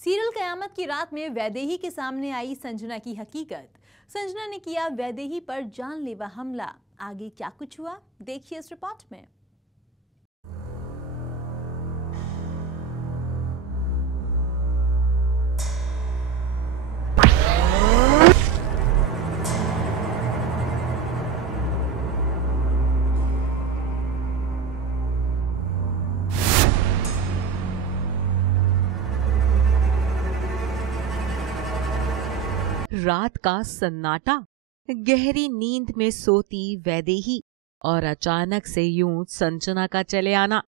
Serial कयामत की रात में वैदेही के सामने आई संजना की हकीकत। संजना ने किया वैदेही पर जानलेवा हमला। आगे क्या कुछ हुआ, देखिए इस रिपोर्ट में। रात का सन्नाटा, गहरी नींद में सोती वैदेही और अचानक से यूं संजना का चले आना।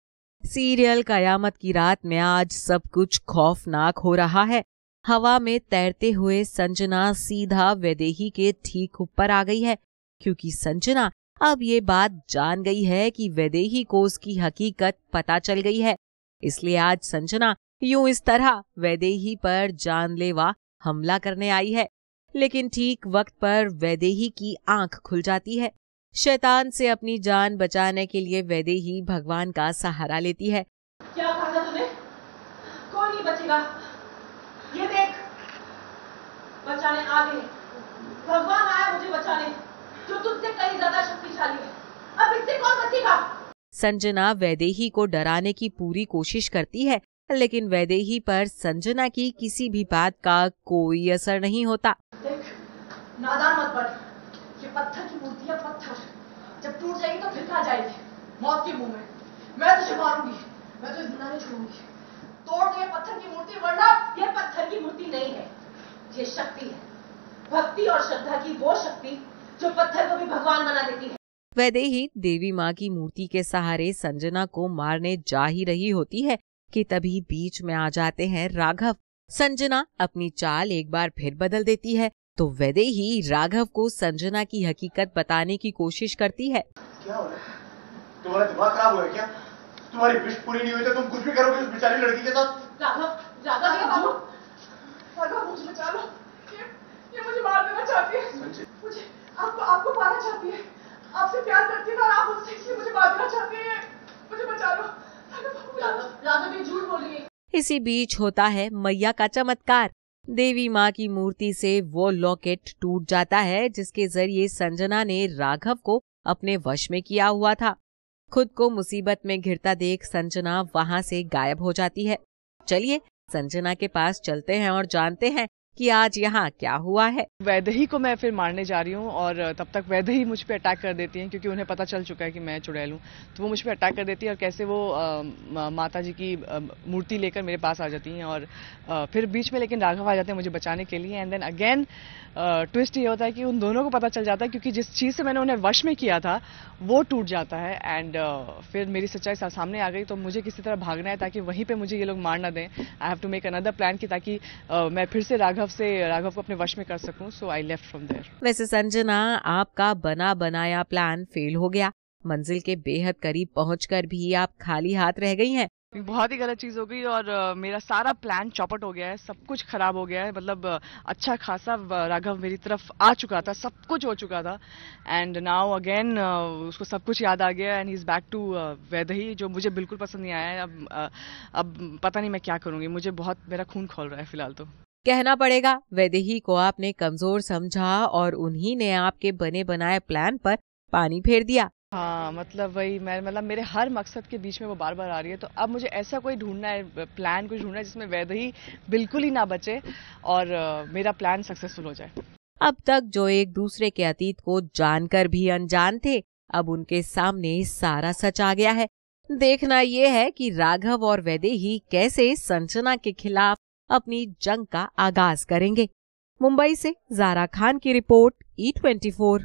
सीरियल कयामत की रात में आज सब कुछ खौफनाक हो रहा है। हवा में तैरते हुए संजना सीधा वैदेही के ठीक ऊपर आ गई है, क्योंकि संजना अब ये बात जान गई है कि वैदेही को उसकी हकीकत पता चल गई है। इसलिए आज संजना यूं इस तरह वैदेही पर जानलेवा हमला करने आई है। लेकिन ठीक वक्त पर वैदेही की आंख खुल जाती है। शैतान से अपनी जान बचाने के लिए वैदेही भगवान का सहारा लेती है। क्या कहा था तूने? कोई नहीं बचेगा। ये देख, बचाने आ गए। भगवान आया मुझे बचाने, जो तुझसे कहीं ज्यादा शक्तिशाली है। अब इससे कौन बचेगा? संजना वैदेही को डराने की पूरी कोशिश करती है, लेकिन वैदेही पर संजना की किसी भी बात का कोई असर नहीं होता। देख, नादान मत बन। ये पत्थर की मूर्ति है, पत्थर। जब टूट जाएगी तो फिर कहाँ जाएगी? मौत के मुंह में। मैं तुझे मारूंगी, मैं तुझे जिंदा नहीं छोड़ूंगी। तोड़ दे पत्थर की मूर्ति, वरना ये पत्थर की मूर्ति नहीं है, ये शक्ति है। भक्ति और श्रद्धा की वो शक्ति जो पत्थर को भी भगवान बना देती है। वैदेही देवी माँ की मूर्ति के सहारे संजना को मारने जा ही रही होती है कि तभी बीच में आ जाते हैं राघव। संजना अपनी चाल एक बार फिर बदल देती है तो वैदेही राघव को संजना की हकीकत बताने की कोशिश करती है। क्या हो रहा है? तुम्हारा दिमाग खराब हुआ है क्या? तुम्हारी विश पूरी नहीं हुई तो तुम कुछ भी करोगे उस बेचारी लड़की के साथ? राघव मुझे बचा लो। ये मुझे मार देना चाहती है। मुझे आपको पाना चाहती है। आपसे प्यार करती है और आप उससे इसलिए मुझे मार देना चाहती है। मुझे बचा लो। राघव ये झूठ बोल रही है। इसी बीच होता है मैया का चमत्कार। देवी माँ की मूर्ति से वो लॉकेट टूट जाता है जिसके जरिए संजना ने राघव को अपने वश में किया हुआ था। खुद को मुसीबत में घिरता देख संजना वहां से गायब हो जाती है। चलिए संजना के पास चलते हैं और जानते हैं कि आज यहाँ क्या हुआ है। वैदेही को मैं फिर मारने जा रही हूँ और तब तक वैदेही मुझ पे अटैक कर देती हैं, क्योंकि उन्हें पता चल चुका है कि मैं चुड़ैल हूँ। तो वो मुझ पे अटैक कर देती है और कैसे वो माता जी की मूर्ति लेकर मेरे पास आ जाती हैं और फिर बीच में लेकिन राघव आ जाते हैं मुझे बचाने के लिए। एंड देन अगेन ट्विस्ट ये होता है कि उन दोनों को पता चल जाता है, क्योंकि जिस चीज़ से मैंने उन्हें वश में किया था वो टूट जाता है। एंड फिर मेरी सच्चाई सामने आ गई, तो मुझे किसी तरह भागना है ताकि वहीं पे मुझे ये लोग मार ना दें। I have to make another plan कि ताकि मैं फिर से राघव को अपने वश में कर सकूं। सो आई लेफ्ट फ्रॉम देयर। वैसे संजना, आपका बना बनाया प्लान फेल हो गया। मंजिल के बेहद करीब पहुंचकर भी आप खाली हाथ रह गई हैं। बहुत ही गलत चीज हो गई और मेरा सारा प्लान चौपट हो गया है, सब कुछ खराब हो गया है। मतलब अच्छा खासा राघव मेरी तरफ आ चुका था, सब कुछ हो चुका था। एंड नाउ अगेन उसको सब कुछ याद आ गया and he is back to Vaidehi, जो मुझे बिल्कुल पसंद नहीं आया है। अब पता नहीं मैं क्या करूंगी, मुझे बहुत मेरा खून खौल रहा है फिलहाल तो। कहना पड़ेगा वैदेही को आपने कमजोर समझा और उन्हीं ने आपके बने बनाए प्लान पर पानी फेर दिया। हाँ, मतलब वही मतलब मेरे हर मकसद के बीच में वो बार बार आ रही है। तो अब मुझे ऐसा कोई ढूंढना है, प्लान कुछ ढूंढना है जिसमें वैदेही बिल्कुल ही ना बचे और मेरा प्लान सक्सेसफुल हो जाए। अब तक जो एक दूसरे के अतीत को जानकर भी अनजान थे, अब उनके सामने सारा सच आ गया है। देखना यह है कि राघव और वैदेही कैसे संजना के खिलाफ अपनी जंग का आगाज करेंगे। मुंबई से ज़ारा खान की रिपोर्ट, E24।